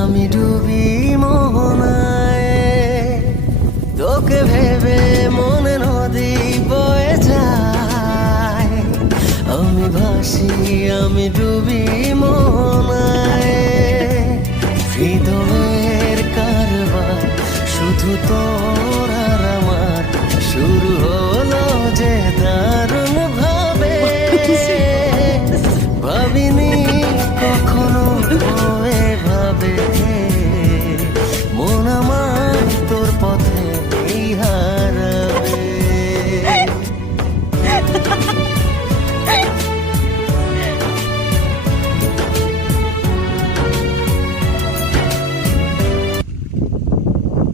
আমি ডুবি মোহনায়, তোকে ভেবে মনে নদী বয়ে যায়। আমি ভাসি, আমি ডুবি মোহনায়। হৃদয়ের কারবার শুধু তোর আর আমার, শুরু হলো যে দারুণ ভাবে। ভাবিনি কখনো